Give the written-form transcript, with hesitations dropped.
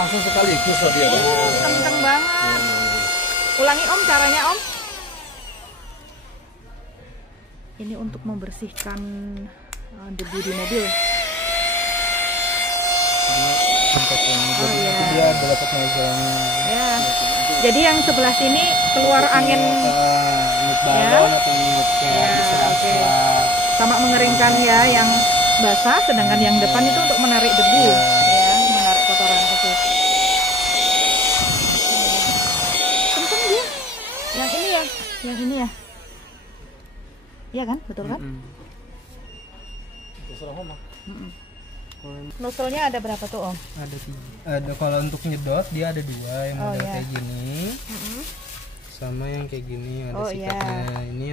langsung sekaligus loh dia. Kenceng banget. Ulangi Om caranya Om. Ini untuk membersihkan debu di mobil. Oh, iya. Dia dapat nozzle-nya. Ya. Jadi yang sebelah sini keluar angin. Balon atau oke. Sama mengeringkan ya yang basah, sedangkan yang depan itu untuk menarik debu, ya, menarik kotoran. Oke. Kenceng dia. Yang ini ya, yang ini ya. Iya kan, betul kan? Nozzle-nya ada berapa tuh Om? Ada 3. Ada kalau untuk nyedot dia ada 2 yang model kayak gini, sama yang kayak gini ada sikatnya. Ini